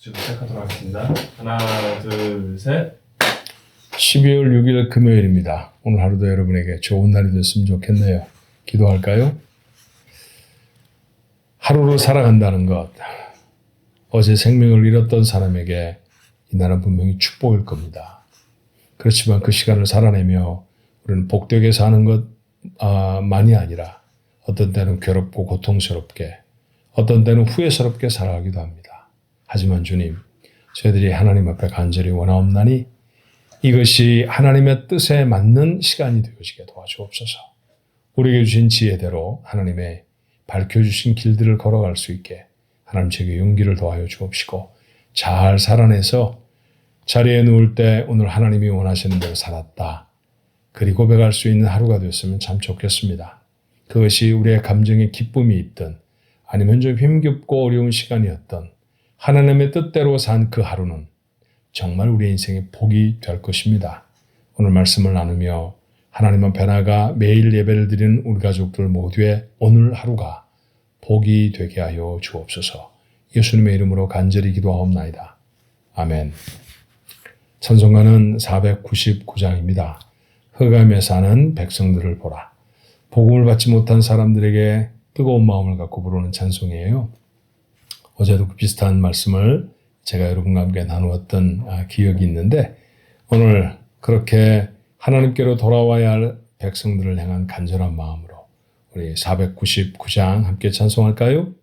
숙제도 시작하도록 하겠습니다. 하나, 둘, 셋. 12월 6일 금요일입니다. 오늘 하루도 여러분에게 좋은 날이 됐으면 좋겠네요. 기도할까요? 하루로 살아간다는 것, 어제 생명을 잃었던 사람에게 이날은 분명히 축복일 겁니다. 그렇지만 그 시간을 살아내며 우리는 복되게 사는 것만이 아니라 어떤 때는 괴롭고 고통스럽게, 어떤 때는 후회스럽게 살아가기도 합니다. 하지만 주님, 저희들이 하나님 앞에 간절히 원하옵나니 이것이 하나님의 뜻에 맞는 시간이 되어지게 도와주옵소서. 우리에게 주신 지혜대로 하나님의 밝혀주신 길들을 걸어갈 수 있게 하나님 제게 용기를 더하여 주옵시고, 잘 살아내서 자리에 누울 때 오늘 하나님이 원하시는 대로 살았다, 그리 고백할 수 있는 하루가 됐으면 참 좋겠습니다. 그것이 우리의 감정에 기쁨이 있든 아니면 좀 힘겹고 어려운 시간이었던 하나님의 뜻대로 산 그 하루는 정말 우리의 인생의 복이 될 것입니다. 오늘 말씀을 나누며 하나님 앞에 나아가 매일 예배를 드리는 우리 가족들 모두의 오늘 하루가 복이 되게 하여 주옵소서. 예수님의 이름으로 간절히 기도하옵나이다. 아멘. 찬송가는 499장입니다. 흑암에 사는 백성들을 보라. 복음을 받지 못한 사람들에게 뜨거운 마음을 갖고 부르는 찬송이에요. 어제도 그 비슷한 말씀을 제가 여러분과 함께 나누었던 기억이 있는데, 오늘 그렇게 하나님께로 돌아와야 할 백성들을 향한 간절한 마음으로 우리 499장 함께 찬송할까요?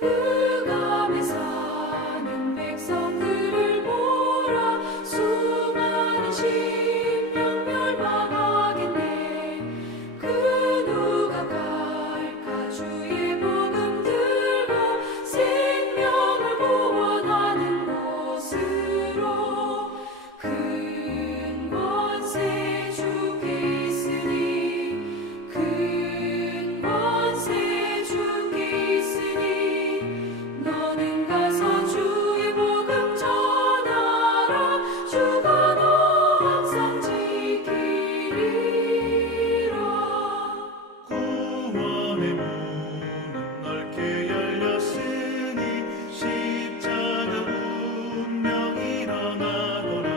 흑암에 사는 백성들을 보라. 수많은 심령 멸망하겠네. 그 누가 갈까. 주의 복음 들고 생명을 구원하는 곳으로. 큰 권세 주께 있으니, 큰 권세 주께 있으니, 너는 가서 주의 복음 전하라. 주가 너 항상 지키리라. 구원의 문은 넓게 열렸으니 십자가 운명 일어나거라.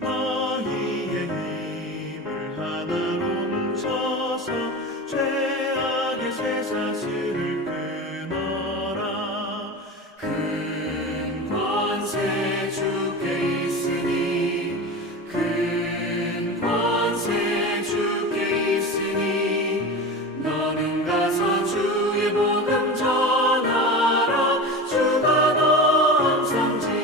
너희의 힘을 하나로 뭉쳐서 죄악의 쇠사슬을 끊어라. 큰 권세 주께 있으니, 큰 권세 주께 있으니, 너는 가서 주의 복음 전하라. 주가 너 항상 지키리라.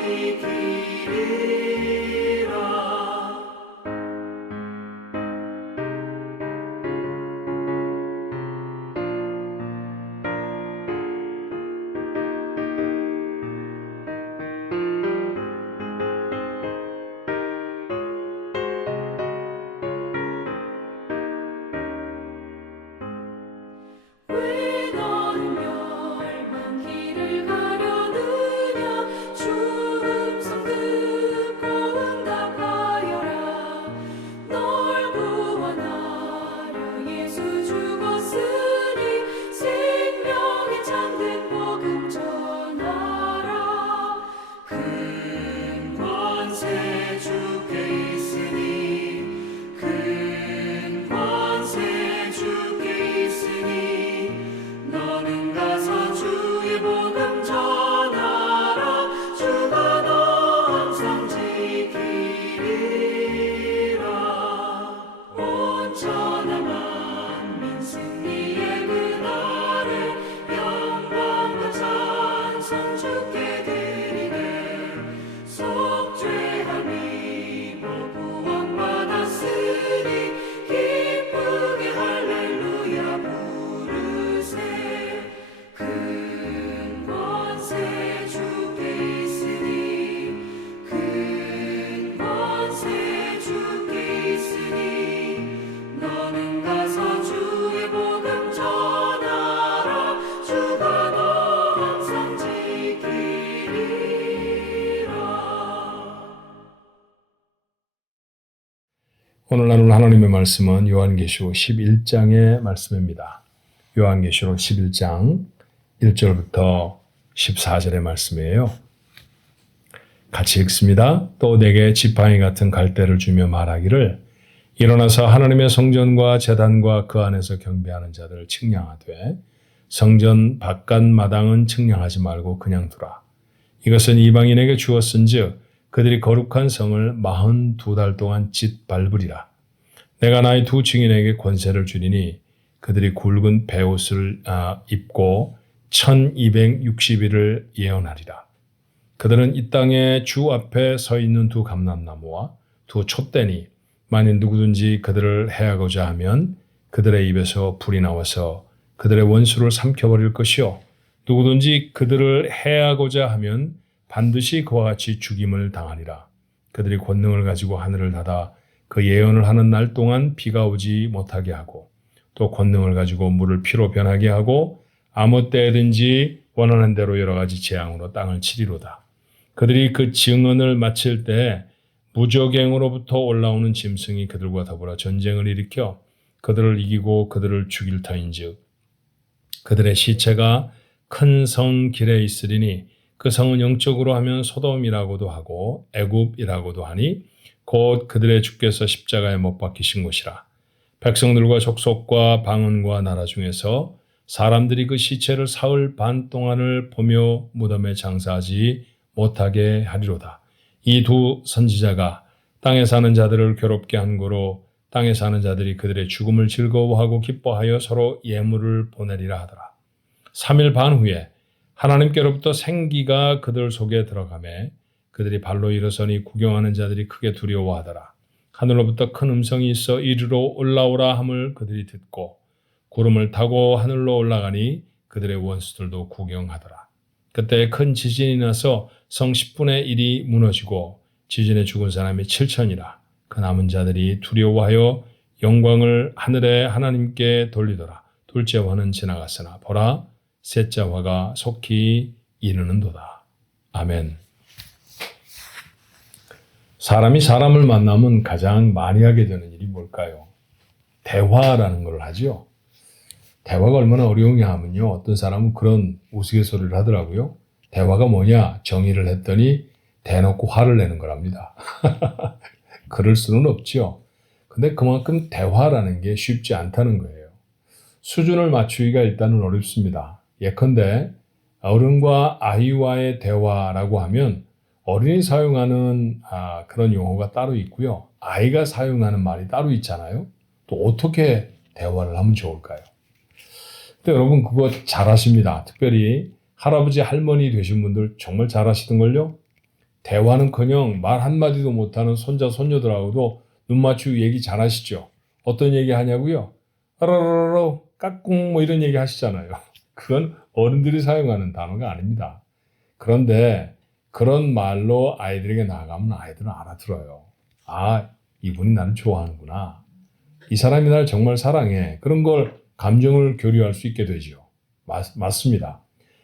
오늘 나눌 하나님의 말씀은 요한계시록 11장의 말씀입니다. 요한계시록 11장 1절부터 14절의 말씀이에요. 같이 읽습니다. 또 내게 지팡이 같은 갈대를 주며 말하기를 일어나서 하나님의 성전과 제단과 그 안에서 경배하는 자들을 측량하되 성전 바깥 마당은 측량하지 말고 그냥 두라. 이것은 이방인에게 주었은즉 그들이 거룩한 성을 42달 동안 짓밟으리라. 내가 나의 두 증인에게 권세를 주리니 그들이 굵은 베옷을 입고 1260일을 예언하리라. 그들은 이 땅에 주 앞에 서 있는 두 감람나무와 두 촛대니 만일 누구든지 그들을 해하고자 하면 그들의 입에서 불이 나와서 그들의 원수를 삼켜버릴 것이요 누구든지 그들을 해하고자 하면 반드시 그와 같이 죽임을 당하리라. 그들이 권능을 가지고 하늘을 닫아 그 예언을 하는 날 동안 비가 오지 못하게 하고 또 권능을 가지고 물을 피로 변하게 하고 아무 때든지 원하는 대로 여러 가지 재앙으로 땅을 치리로다. 그들이 그 증언을 마칠 때 무적행으로부터 올라오는 짐승이 그들과 더불어 전쟁을 일으켜 그들을 이기고 그들을 죽일 터인즉 그들의 시체가 큰 성 길에 있으리니 그 성은 영적으로 하면 소돔이라고도 하고 애굽이라고도 하니 곧 그들의 주께서 십자가에 못 박히신 곳이라. 백성들과 족속과 방언과 나라 중에서 사람들이 그 시체를 사흘 반 동안을 보며 무덤에 장사하지 못하게 하리로다. 이 두 선지자가 땅에 사는 자들을 괴롭게 한 고로 땅에 사는 자들이 그들의 죽음을 즐거워하고 기뻐하여 서로 예물을 보내리라 하더라. 3일 반 후에 하나님께로부터 생기가 그들 속에 들어가매 그들이 발로 일어서니 구경하는 자들이 크게 두려워하더라. 하늘로부터 큰 음성이 있어 이리로 올라오라 함을 그들이 듣고 구름을 타고 하늘로 올라가니 그들의 원수들도 구경하더라. 그때 큰 지진이 나서 성 10분의 1이 무너지고 지진에 죽은 사람이 7천이라. 그 남은 자들이 두려워하여 영광을 하늘의 하나님께 돌리더라. 둘째 화는 지나갔으나 보라 셋째 화가 속히 이르는도다. 아멘. 사람이 사람을 만나면 가장 많이 하게 되는 일이 뭘까요? 대화라는 걸 하죠. 대화가 얼마나 어려우냐 하면요. 어떤 사람은 그런 우스갯소리를 하더라고요. 대화가 뭐냐? 정의를 했더니 대놓고 화를 내는 거랍니다. 그럴 수는 없죠. 근데 그만큼 대화라는 게 쉽지 않다는 거예요. 수준을 맞추기가 일단은 어렵습니다. 예컨대 어른과 아이와의 대화라고 하면 어른이 사용하는 그런 용어가 따로 있고요. 아이가 사용하는 말이 따로 있잖아요. 또 어떻게 대화를 하면 좋을까요? 근데 여러분 그거 잘하십니다. 특별히 할아버지 할머니 되신 분들 정말 잘하시던걸요. 대화는커녕 말 한마디도 못하는 손자 손녀들하고도 눈 맞추고 얘기 잘하시죠. 어떤 얘기 하냐고요? 라라라라 까꿍 뭐 이런 얘기 하시잖아요. 그건 어른들이 사용하는 단어가 아닙니다. 그런데 그런 말로 아이들에게 나아가면 아이들은 알아들어요. 아, 이분이 나를 좋아하는구나. 이 사람이 나를 정말 사랑해. 그런 걸 감정을 교류할 수 있게 되죠. 맞습니다.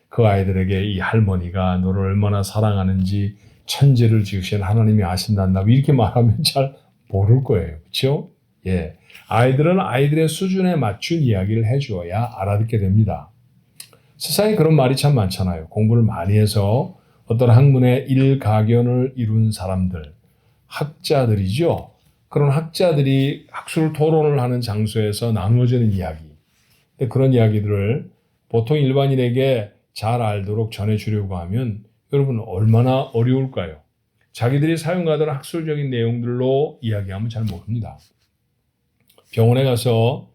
그 아이들에게 이 할머니가 너를 얼마나 사랑하는지 천지를 지으신 하나님이 아신단다. 이렇게 말하면 잘 모를 거예요. 그렇죠? 예. 아이들은 아이들의 수준에 맞춘 이야기를 해주어야 알아듣게 됩니다. 세상에 그런 말이 참 많잖아요. 공부를 많이 해서 어떤 학문의 일가견을 이룬 사람들, 학자들이죠. 그런 학자들이 학술 토론을 하는 장소에서 나누어지는 이야기. 근데 그런 이야기들을 보통 일반인에게 잘 알도록 전해주려고 하면 여러분 얼마나 어려울까요? 자기들이 사용하던 학술적인 내용들로 이야기하면 잘 모릅니다. 병원에 가서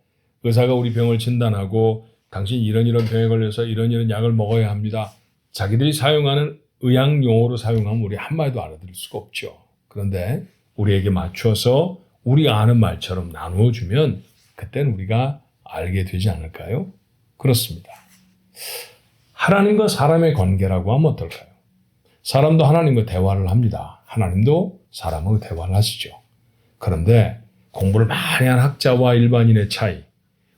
의사가 우리 병을 진단하고 당신 이런 병에 걸려서 이런 약을 먹어야 합니다. 자기들이 사용하는 의학 용어로 사용하면 우리 한마디도 알아들을 수가 없죠. 그런데 우리에게 맞춰서 우리가 아는 말처럼 나누어주면 그때는 우리가 알게 되지 않을까요? 그렇습니다. 하나님과 사람의 관계라고 하면 어떨까요? 사람도 하나님과 대화를 합니다. 하나님도 사람하고 대화를 하시죠. 그런데 공부를 많이 한 학자와 일반인의 차이,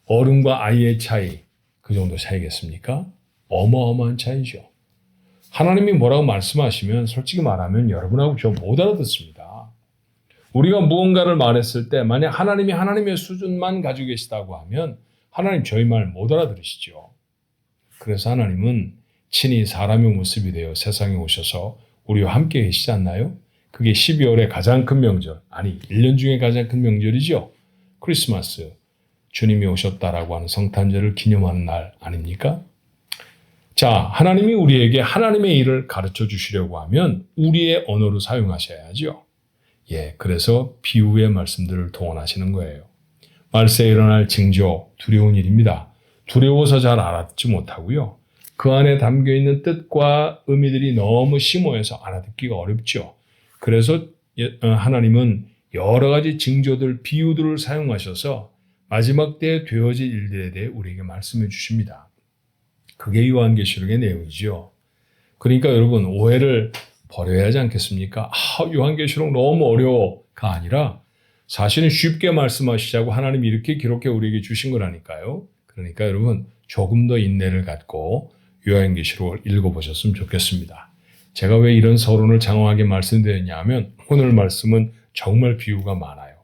어른과 아이의 차이, 그 정도 차이겠습니까? 어마어마한 차이죠. 하나님이 뭐라고 말씀하시면 솔직히 말하면 여러분하고 저 못 알아듣습니다. 우리가 무언가를 말했을 때 만약 하나님이 하나님의 수준만 가지고 계시다고 하면 하나님 저희 말 못 알아들으시죠. 그래서 하나님은 친히 사람의 모습이 되어 세상에 오셔서 우리와 함께 계시지 않나요? 그게 12월의 가장 큰 명절, 아니 1년 중에 가장 큰 명절이죠. 크리스마스, 주님이 오셨다라고 하는 성탄절을 기념하는 날 아닙니까? 자, 하나님이 우리에게 하나님의 일을 가르쳐 주시려고 하면 우리의 언어로 사용하셔야죠. 예, 그래서 비유의 말씀들을 동원하시는 거예요. 말세에 일어날 징조, 두려운 일입니다. 두려워서 잘 알아듣지 못하고요. 그 안에 담겨있는 뜻과 의미들이 너무 심오해서 알아듣기가 어렵죠. 그래서 하나님은 여러 가지 징조들, 비유들을 사용하셔서 마지막 때에 되어질 일들에 대해 우리에게 말씀해 주십니다. 그게 요한계시록의 내용이죠. 그러니까 여러분 오해를 버려야 하지 않겠습니까? 요한계시록 너무 어려워가 아니라 사실은 쉽게 말씀하시자고 하나님이 이렇게 기록해 우리에게 주신 거라니까요. 그러니까 여러분 조금 더 인내를 갖고 요한계시록을 읽어보셨으면 좋겠습니다. 제가 왜 이런 서론을 장황하게 말씀드렸냐 하면 오늘 말씀은 정말 비유가 많아요.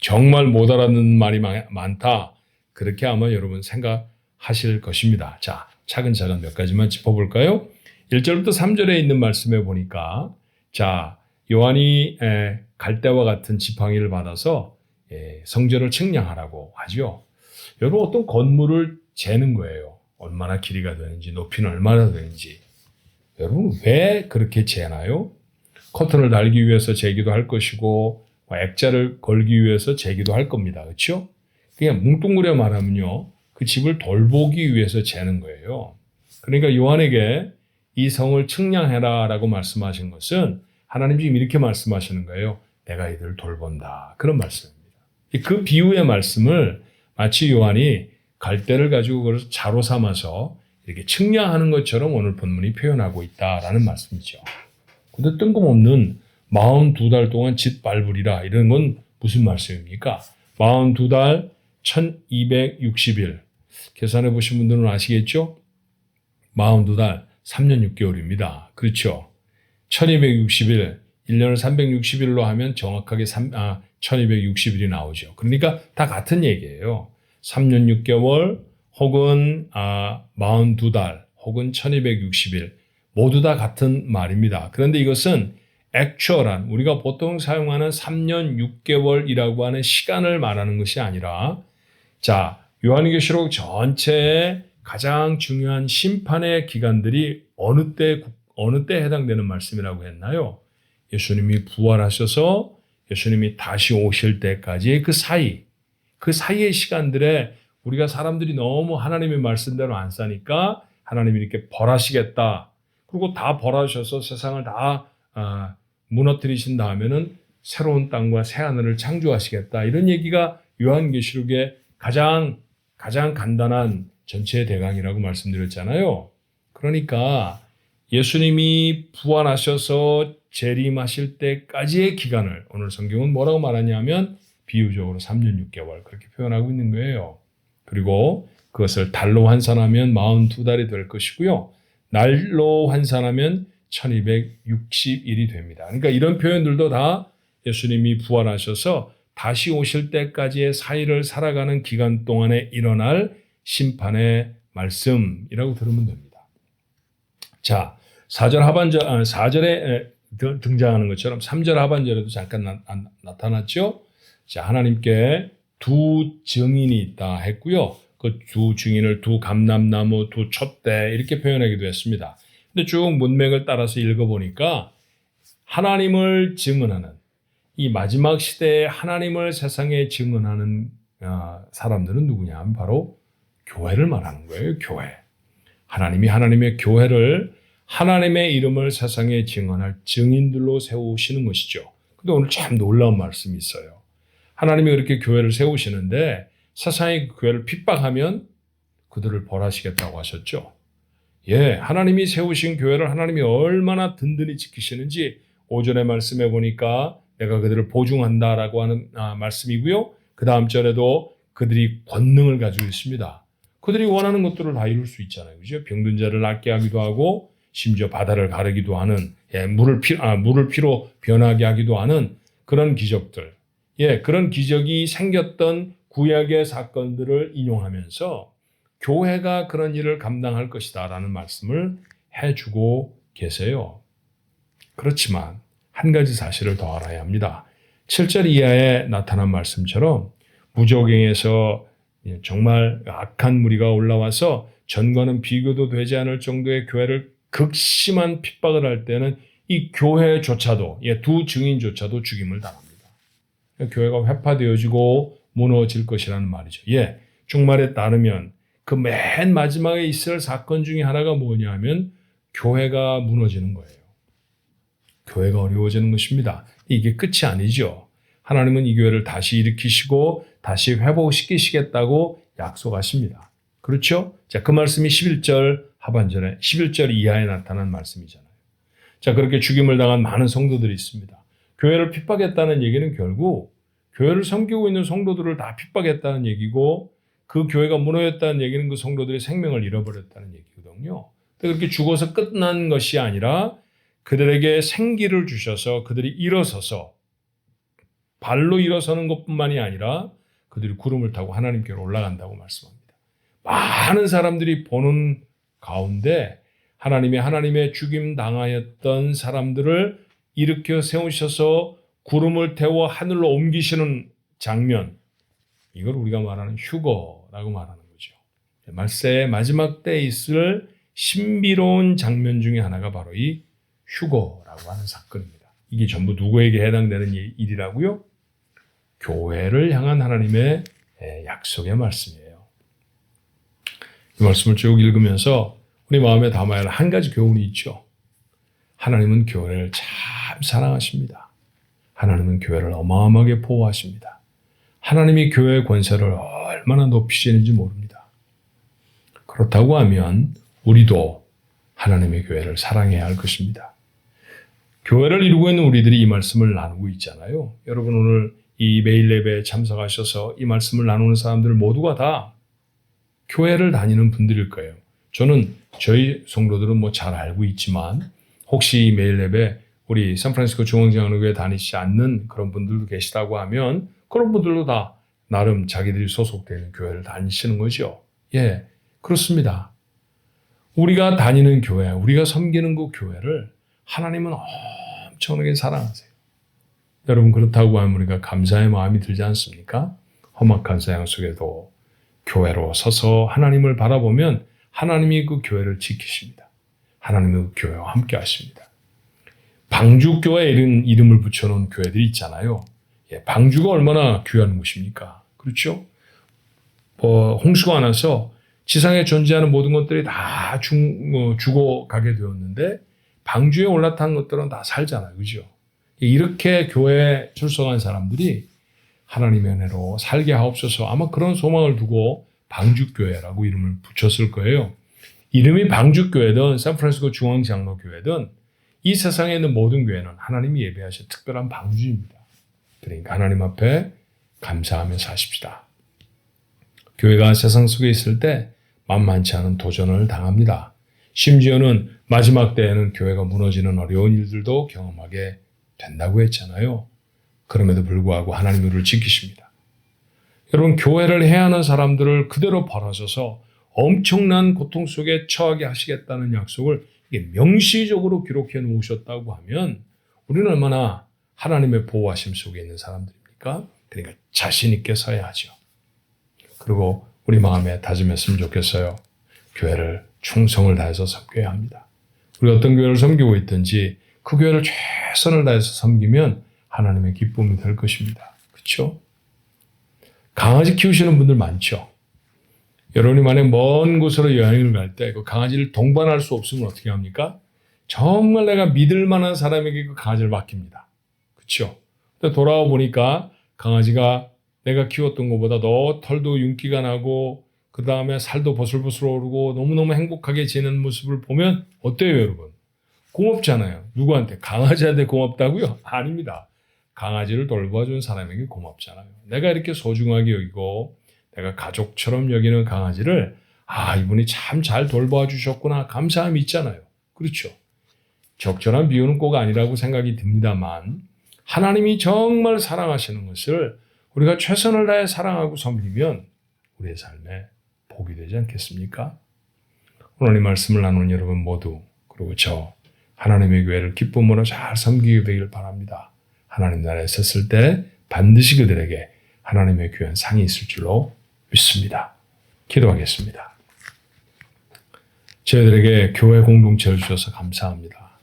정말 못 알아듣는 말이 많다. 그렇게 아마 여러분 생각하실 것입니다. 자, 차근차근 몇 가지만 짚어볼까요? 1절부터 3절에 있는 말씀에 보니까 자, 요한이 갈대와 같은 지팡이를 받아서 성전을 측량하라고 하죠. 여러분 어떤 건물을 재는 거예요. 얼마나 길이가 되는지, 높이는 얼마나 되는지. 여러분 왜 그렇게 재나요? 커튼을 달기 위해서 재기도 할 것이고 액자를 걸기 위해서 재기도 할 겁니다. 그렇죠? 그냥 뭉뚱그려 말하면요. 그 집을 돌보기 위해서 재는 거예요. 그러니까 요한에게 이 성을 측량해라 라고 말씀하신 것은 하나님 지금 이렇게 말씀하시는 거예요. 내가 이들을 돌본다. 그런 말씀입니다. 그 비유의 말씀을 마치 요한이 갈대를 가지고 그걸 자로 삼아서 이렇게 측량하는 것처럼 오늘 본문이 표현하고 있다라는 말씀이죠. 근데 뜬금없는 42달 동안 짓 밟으리라 이런 건 무슨 말씀입니까? 42달 1260일 계산해 보신 분들은 아시겠죠? 42달 3년 6개월입니다. 그렇죠? 1260일 1년을 360일로 하면 정확하게 1260일이 나오죠. 그러니까 다 같은 얘기예요. 3년 6개월 혹은 42달 혹은 1260일 모두 다 같은 말입니다. 그런데 이것은 액츄얼한 우리가 보통 사용하는 3년 6개월이라고 하는 시간을 말하는 것이 아니라 자, 요한계시록 전체에 가장 중요한 심판의 기간들이 어느 때 해당되는 말씀이라고 했나요? 예수님이 부활하셔서 예수님이 다시 오실 때까지의 그 사이의 시간들에 우리가 사람들이 너무 하나님의 말씀대로 안 사니까 하나님이 이렇게 벌하시겠다. 그리고 다 벌하셔서 세상을 다 무너뜨리신 다음에는 새로운 땅과 새하늘을 창조하시겠다. 이런 얘기가 요한계시록의 가장 간단한 전체 대강이라고 말씀드렸잖아요. 그러니까 예수님이 부활하셔서 재림하실 때까지의 기간을 오늘 성경은 뭐라고 말하냐면 비유적으로 3년 6개월 그렇게 표현하고 있는 거예요. 그리고 그것을 달로 환산하면 42달이 될 것이고요. 날로 환산하면 1260일이 됩니다. 그러니까 이런 표현들도 다 예수님이 부활하셔서 다시 오실 때까지의 사이를 살아가는 기간 동안에 일어날 심판의 말씀이라고 들으면 됩니다. 자, 4절에 등장하는 것처럼 3절 하반절에도 잠깐 나타났죠. 자, 하나님께 두 증인이 있다 했고요. 그 두 증인을 두 감람나무, 두 촛대 이렇게 표현하기도 했습니다. 근데 쭉 문맥을 따라서 읽어보니까 하나님을 증언하는 이 마지막 시대에 하나님을 세상에 증언하는 사람들은 누구냐 하면 바로 교회를 말하는 거예요. 교회. 하나님이 하나님의 교회를 하나님의 이름을 세상에 증언할 증인들로 세우시는 것이죠. 근데 오늘 참 놀라운 말씀이 있어요. 하나님이 그렇게 교회를 세우시는데 세상의 교회를 핍박하면 그들을 벌하시겠다고 하셨죠. 예, 하나님이 세우신 교회를 하나님이 얼마나 든든히 지키시는지 5절의 말씀에 보니까 내가 그들을 보증한다라고 하는 말씀이고요. 그 다음 절에도 그들이 권능을 가지고 있습니다. 그들이 원하는 것들을 다 이룰 수 있잖아요. 그죠? 병든 자를 낫게 하기도 하고 심지어 바다를 가르기도 하는 물을 피로 변하게 하기도 하는 그런 기적들. 그런 기적이 생겼던 구약의 사건들을 인용하면서 교회가 그런 일을 감당할 것이다 라는 말씀을 해주고 계세요. 그렇지만 한 가지 사실을 더 알아야 합니다. 7절 이하에 나타난 말씀처럼 무적행에서 정말 악한 무리가 올라와서 전과는 비교도 되지 않을 정도의 교회를 극심한 핍박을 할 때는 이 교회조차도, 두 증인조차도 죽임을 당합니다. 교회가 회파되어지고 무너질 것이라는 말이죠. 종말에 따르면 그 맨 마지막에 있을 사건 중에 하나가 뭐냐 하면 교회가 무너지는 거예요. 교회가 어려워지는 것입니다. 이게 끝이 아니죠. 하나님은 이 교회를 다시 일으키시고 다시 회복시키시겠다고 약속하십니다. 그렇죠? 자, 그 말씀이 11절 하반절에 11절 이하에 나타난 말씀이잖아요. 자, 그렇게 죽임을 당한 많은 성도들이 있습니다. 교회를 핍박했다는 얘기는 결국 교회를 섬기고 있는 성도들을 다 핍박했다는 얘기고 그 교회가 무너졌다는 얘기는 그 성도들의 생명을 잃어버렸다는 얘기거든요. 그렇게 죽어서 끝난 것이 아니라 그들에게 생기를 주셔서 그들이 일어서서 발로 일어서는 것뿐만이 아니라 그들이 구름을 타고 하나님께로 올라간다고 말씀합니다. 많은 사람들이 보는 가운데 하나님의 죽임 당하였던 사람들을 일으켜 세우셔서 구름을 태워 하늘로 옮기시는 장면, 이걸 우리가 말하는 휴거라고 말하는 거죠. 말세의 마지막 때에 있을 신비로운 장면 중에 하나가 바로 이 휴거라고 하는 사건입니다. 이게 전부 누구에게 해당되는 일이라고요? 교회를 향한 하나님의 약속의 말씀이에요. 이 말씀을 쭉 읽으면서 우리 마음에 담아야 할 한 가지 교훈이 있죠. 하나님은 교회를 참 사랑하십니다. 하나님은 교회를 어마어마하게 보호하십니다. 하나님이 교회의 권세를 얼마나 높이시는지 모릅니다. 그렇다고 하면 우리도 하나님의 교회를 사랑해야 할 것입니다. 교회를 이루고 있는 우리들이 이 말씀을 나누고 있잖아요. 여러분 오늘 이 매일 예배에 참석하셔서 이 말씀을 나누는 사람들 모두가 다 교회를 다니는 분들일 거예요. 저는 저희 성도들은 뭐 잘 알고 있지만 혹시 매일 예배 우리 샌프란시스코 중앙장로교회 다니지 않는 그런 분들도 계시다고 하면 그런 분들도 다 나름 자기들이 소속되는 교회를 다니시는 거죠. 그렇습니다. 우리가 다니는 교회, 우리가 섬기는 그 교회를 하나님은 엄청나게 사랑하세요. 여러분 그렇다고 하면 우리가 감사의 마음이 들지 않습니까? 험악한 세상 속에도 교회로 서서 하나님을 바라보면 하나님이 그 교회를 지키십니다. 하나님이 그 교회와 함께 하십니다. 방주교회 이름을 붙여놓은 교회들이 있잖아요. 방주가 얼마나 귀한 곳입니까? 그렇죠? 홍수가 나서 지상에 존재하는 모든 것들이 다 죽어가게 되었는데 방주에 올라탄 것들은 다 살잖아요. 그죠? 이렇게 교회에 출석한 사람들이 하나님의 은혜로 살게 하옵소서 아마 그런 소망을 두고 방주교회라고 이름을 붙였을 거예요. 이름이 방주교회든 샌프란시스코 중앙장로교회든 이 세상에 있는 모든 교회는 하나님이 예배하신 특별한 방주입니다. 그러니까 하나님 앞에 감사하며 사십시다. 교회가 세상 속에 있을 때 만만치 않은 도전을 당합니다. 심지어는 마지막 때에는 교회가 무너지는 어려운 일들도 경험하게 된다고 했잖아요. 그럼에도 불구하고 하나님이 우리를 지키십니다. 여러분 교회를 해야 하는 사람들을 그대로 벌어져서 엄청난 고통 속에 처하게 하시겠다는 약속을 명시적으로 기록해 놓으셨다고 하면 우리는 얼마나 하나님의 보호하심 속에 있는 사람들입니까? 그러니까 자신 있게 서야 하죠. 그리고 우리 마음에 다짐했으면 좋겠어요. 교회를 충성을 다해서 섬겨야 합니다. 우리 어떤 교회를 섬기고 있든지 그 교회를 최선을 다해서 섬기면 하나님의 기쁨이 될 것입니다. 그렇죠? 강아지 키우시는 분들 많죠? 여러분이 만약 먼 곳으로 여행을 갈 때 그 강아지를 동반할 수 없으면 어떻게 합니까? 정말 내가 믿을 만한 사람에게 그 강아지를 맡깁니다. 그렇죠? 근데 돌아와 보니까 강아지가 내가 키웠던 것보다 더 털도 윤기가 나고 그 다음에 살도 보슬보슬 오르고 너무너무 행복하게 지내는 모습을 보면 어때요 여러분? 고맙잖아요. 누구한테? 강아지한테 고맙다고요? 아닙니다. 강아지를 돌봐준 사람에게 고맙잖아요. 내가 이렇게 소중하게 여기고 내가 가족처럼 여기는 강아지를 이분이 참 잘 돌봐주셨구나 감사함이 있잖아요. 그렇죠? 적절한 비유는 꼭 아니라고 생각이 듭니다만 하나님이 정말 사랑하시는 것을 우리가 최선을 다해 사랑하고 섬기면 우리의 삶에 복이 되지 않겠습니까? 오늘 이 말씀을 나누는 여러분 모두 그리고 저 하나님의 교회를 기쁨으로 잘 섬기게 되길 바랍니다. 하나님 나라에 섰을 때 반드시 그들에게 하나님의 귀한 상이 있을 줄로 믿습니다. 기도하겠습니다. 저희들에게 교회 공동체를 주셔서 감사합니다.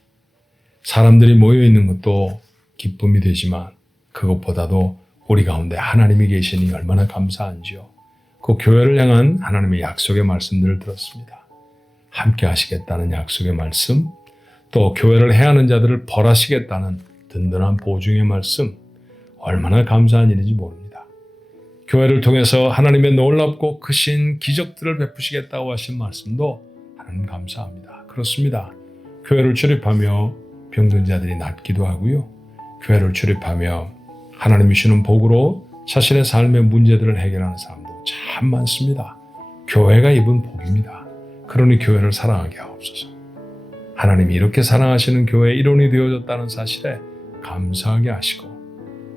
사람들이 모여있는 것도 기쁨이 되지만 그것보다도 우리 가운데 하나님이 계시니 얼마나 감사한지요. 그 교회를 향한 하나님의 약속의 말씀들을 들었습니다. 함께 하시겠다는 약속의 말씀, 또 교회를 해하는 자들을 벌하시겠다는 든든한 보증의 말씀, 얼마나 감사한 일인지 모릅니다. 교회를 통해서 하나님의 놀랍고 크신 기적들을 베푸시겠다고 하신 말씀도 하나님 감사합니다. 그렇습니다. 교회를 출입하며 병든 자들이 낫기도 하고요. 교회를 출입하며 하나님이 주시는 복으로 자신의 삶의 문제들을 해결하는 사람도 참 많습니다. 교회가 입은 복입니다. 그러니 교회를 사랑하게 하옵소서. 하나님이 이렇게 사랑하시는 교회의 일원이 되어졌다는 사실에 감사하게 하시고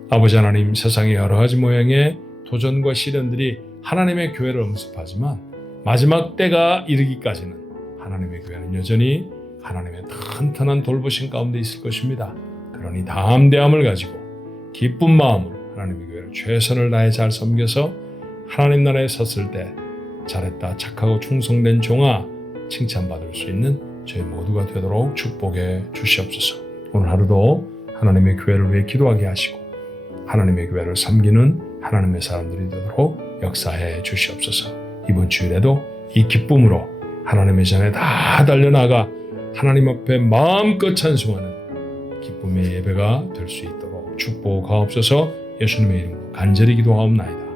아버지 하나님, 세상의 여러 가지 모양의 도전과 시련들이 하나님의 교회를 엄습하지만 마지막 때가 이르기까지는 하나님의 교회는 여전히 하나님의 튼튼한 돌보심 가운데 있을 것입니다. 그러니 담대함을 가지고 기쁜 마음으로 하나님의 교회를 최선을 다해 잘 섬겨서 하나님 나라에 섰을 때 잘했다, 착하고 충성된 종아 칭찬받을 수 있는 저희 모두가 되도록 축복해 주시옵소서. 오늘 하루도 하나님의 교회를 위해 기도하게 하시고 하나님의 교회를 섬기는 하나님의 사람들이 되도록 역사해 주시옵소서. 이번 주일에도 이 기쁨으로 하나님의 전에 다 달려나가 하나님 앞에 마음껏 찬송하는 기쁨의 예배가 될 수 있도록 축복하옵소서. 예수님의 이름으로 간절히 기도하옵나이다.